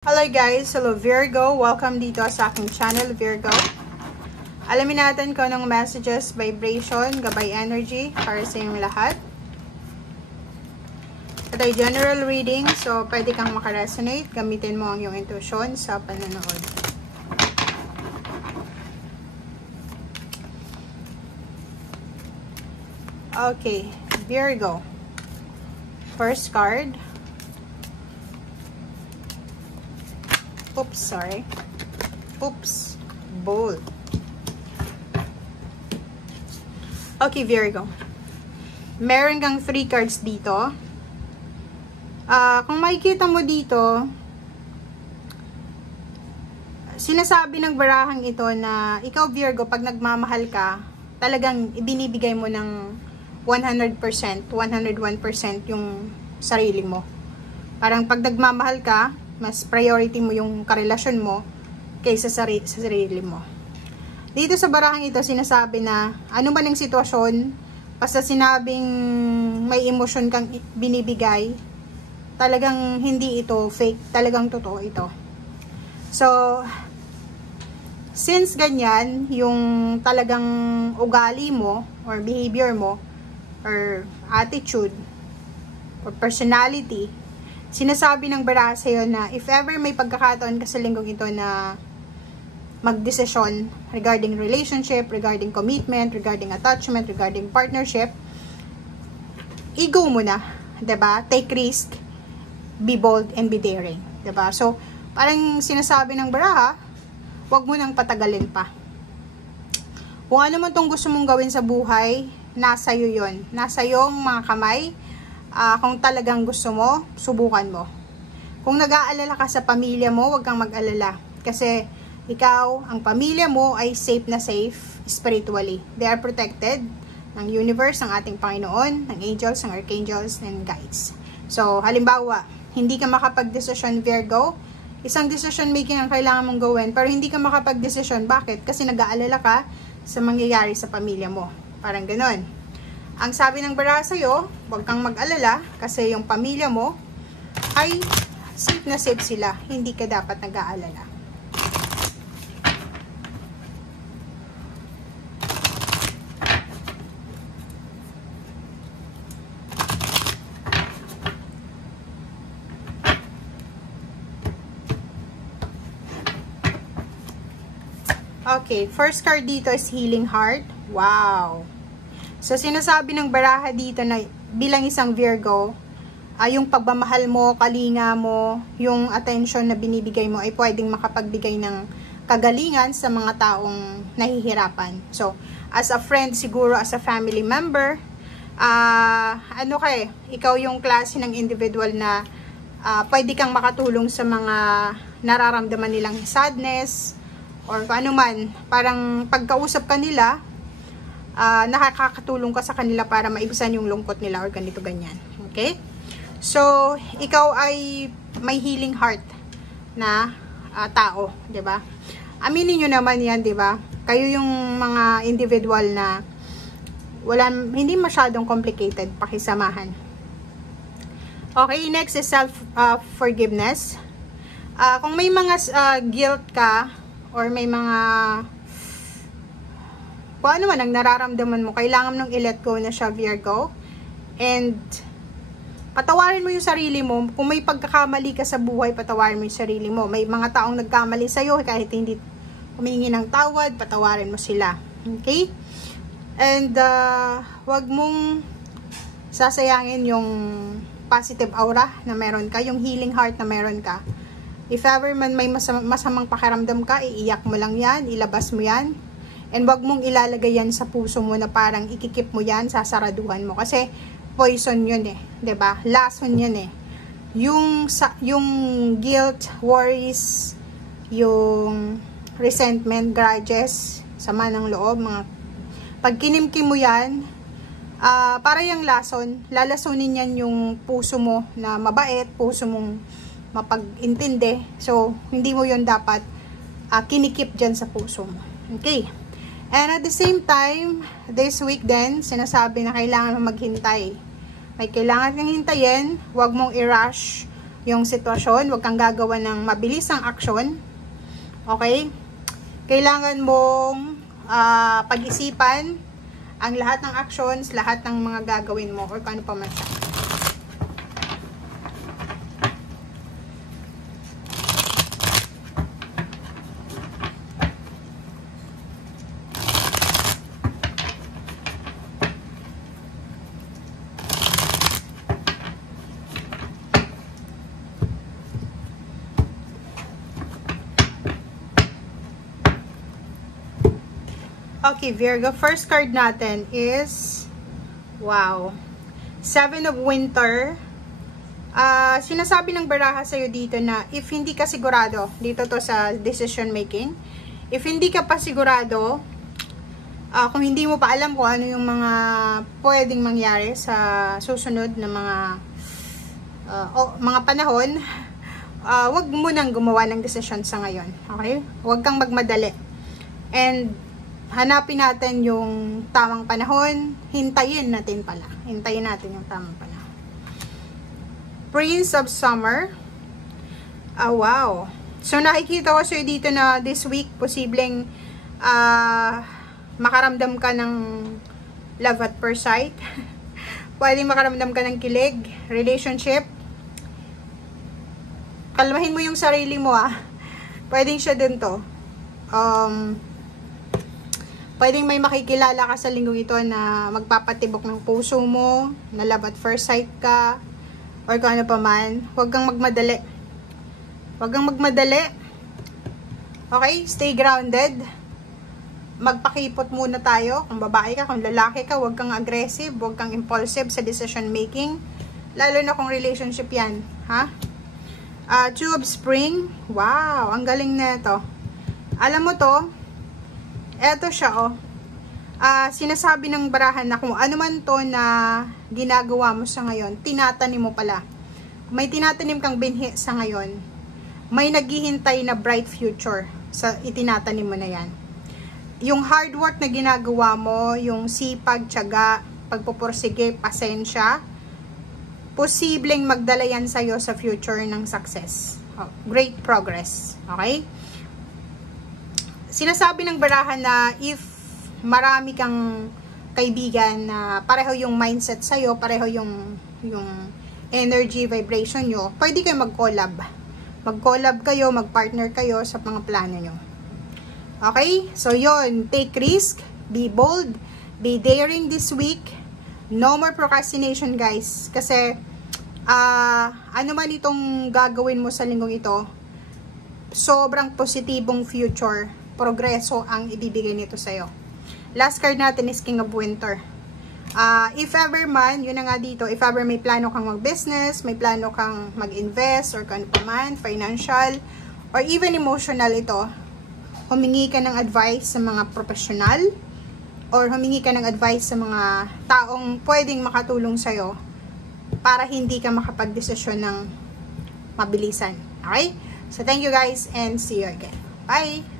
Hello guys! Hello Virgo! Welcome dito sa aking channel, Virgo. Alamin natin kung anong messages, vibration, gabay energy para sa inyong lahat. Ito ay general reading, so pwede kang makaresonate. Gamitin mo ang iyong intuition sa panonood. Okay, Virgo. First card. Oops, sorry. Oops. Bold. Okay, Virgo. Meron kang 3 cards dito. Kung makikita mo dito, sinasabi ng barahang ito na ikaw, Virgo, pag nagmamahal ka, talagang ibinibigay mo ng 100%, 101% yung sarili mo. Parang pag nagmamahal ka, mas priority mo yung karelasyon mo kaysa sa sarili mo. Dito sa barahang ito, sinasabi na ano man ang sitwasyon, basta sinabing may emosyon kang binibigay, talagang hindi ito fake, talagang totoo ito. So, since ganyan, yung talagang ugali mo, or behavior mo, or attitude, or personality, sinasabi ng baraha sa'yo na if ever may pagkakataon ka sa linggong ito na magdesisyon regarding relationship, regarding commitment, regarding attachment, regarding partnership, ego mo na, 'di ba? Take risk, be bold, and be daring, 'di ba? So, parang sinasabi ng baraha, wag mo nang patagalin pa. Kung ano man tong gusto mong gawin sa buhay, nasa iyo 'yon. Nasa iyong mga kamay. Kung talagang gusto mo, subukan mo. Kung nag-aalala ka sa pamilya mo, huwag kang mag-alala. Kasi ikaw, ang pamilya mo ay safe na safe spiritually. They are protected ng universe, ng ating Panginoon, ng angels, ng archangels, and guides. So, halimbawa, hindi ka makapag-desisyon, Virgo, isang decision making ang kailangan mong gawin, pero hindi ka makapag-desisyon. Bakit? Kasi nag-aalala ka sa mangyayari sa pamilya mo. Parang ganon. Ang sabi ng baraha sa'yo, huwag kang mag-alala kasi yung pamilya mo ay safe na safe sila. Hindi ka dapat nag-aalala. Okay, first card dito is Healing Heart. Wow! So, sinasabi ng baraha dito na bilang isang Virgo, yung pagmamahal mo, kalinga mo, yung attention na binibigay mo ay pwedeng makapagbigay ng kagalingan sa mga taong nahihirapan. So, as a friend siguro, as a family member, ikaw yung klase ng individual na pwede kang makatulong sa mga nararamdaman nilang sadness, or kung ano man, parang pagkausap ka nila, nakakatulong ka sa kanila para maibsan yung lungkot nila or ganito ganyan. Okay? So, ikaw ay may healing heart na tao, 'di ba? Aminin niyo naman 'yan, 'di ba? Kayo yung mga individual na hindi masyadong complicated, pakisamahan. Okay, next is self forgiveness. Kung may mga guilt ka or may mga kung ano man ang nararamdaman mo, kailangan mong i-let go na siya, Virgo. And patawarin mo yung sarili mo. Kung may pagkakamali ka sa buhay, patawarin mo yung sarili mo. May mga taong nagkamali sa'yo, kahit hindi humingi ng tawad, patawarin mo sila. Okay? And wag mong sasayangin yung positive aura na meron ka, yung healing heart na meron ka. If ever man may masamang pakiramdam ka, iiyak mo lang yan, ilabas mo yan. And wag mong ilalagay yan sa puso mo na parang ikikip mo yan, sasaraduhan mo. Kasi poison yun eh. 'Di ba? Lason yun eh. Yung guilt, worries, yung resentment, grudges, sama ng loob, pag kinimkim mo yan, para yung lason, lalasunin yan yung puso mo na mabait, puso mong mapag-intindi. So, hindi mo yun dapat kinikip dyan sa puso mo. Okay? And at the same time, this week din, sinasabi na kailangan mo maghintay. May kailangan kang hintayin, huwag mong i-rush yung sitwasyon. Huwag kang gagawa ng mabilisang aksyon. Okay? Kailangan mong pag-isipan ang lahat ng actions, lahat ng mga gagawin mo, or kung ano pa man siya. Okay, Virgo, first card natin is, wow, Seven of Winter. Sinasabi ng baraha sa'yo dito na if hindi ka sigurado, dito to sa decision making, if hindi ka pa sigurado, kung hindi mo pa alam kung ano yung mga pwedeng mangyari sa susunod na mga panahon, wag mo nang gumawa ng desisyon sa ngayon. Okay? Huwag kang magmadali. And hanapin natin yung tamang panahon. Hintayin natin pala. Hintayin natin yung tamang panahon. Prince of Summer. Wow. So, nakikita ko sa'yo dito na this week, posibleng makaramdam ka ng love at first sight. Pwedeng makaramdam ka ng kilig, relationship. Kalmahin mo yung sarili mo, Pwedeng siya din to. Pwedeng may makikilala ka sa linggong ito na magpapatibok ng puso mo, na love at first sight ka, or kung ano pa man. Huwag kang magmadali. Huwag kang magmadali. Okay? Stay grounded. Magpakipot muna tayo. Kung babae ka, kung lalaki ka, huwag kang aggressive, huwag kang impulsive sa decision making. Lalo na kung relationship yan. Ha? Two of Spring. Wow, ang galing na ito. Alam mo to, eto siya, sinasabi ng barahan na kung ano man to na ginagawa mo sa ngayon, tinatanim mo pala. May tinatanim kang binhi sa ngayon, may naghihintay na bright future sa itinatanim mo na yan. Yung hard work na ginagawa mo, yung sipag, tiyaga, pagpupursige, pasensya, posibleng magdala yan sa'yo sa future ng success. Great progress. Okay? Sinasabi ng barahan na if marami kang kaibigan na pareho yung mindset sa'yo, pareho yung energy, vibration nyo, pwede kayo mag-collab. Mag-collab kayo, mag-partner kayo sa mga plano nyo. Okay? So, yun. Take risk. Be bold. Be daring this week. No more procrastination, guys. Kasi, ano man itong gagawin mo sa linggong ito, sobrang positibong future, progreso ang ibibigay nito sa'yo. Last card natin is King of Winter. If ever man, yun na nga dito, if ever may plano kang mag-business, may plano kang mag-invest, or kung ano pa man, financial, or even emotional ito, humingi ka ng advice sa mga professional, or humingi ka ng advice sa mga taong pwedeng makatulong sa'yo para hindi ka makapag-desisyon ng mabilisan. Okay? So, thank you guys and see you again. Bye!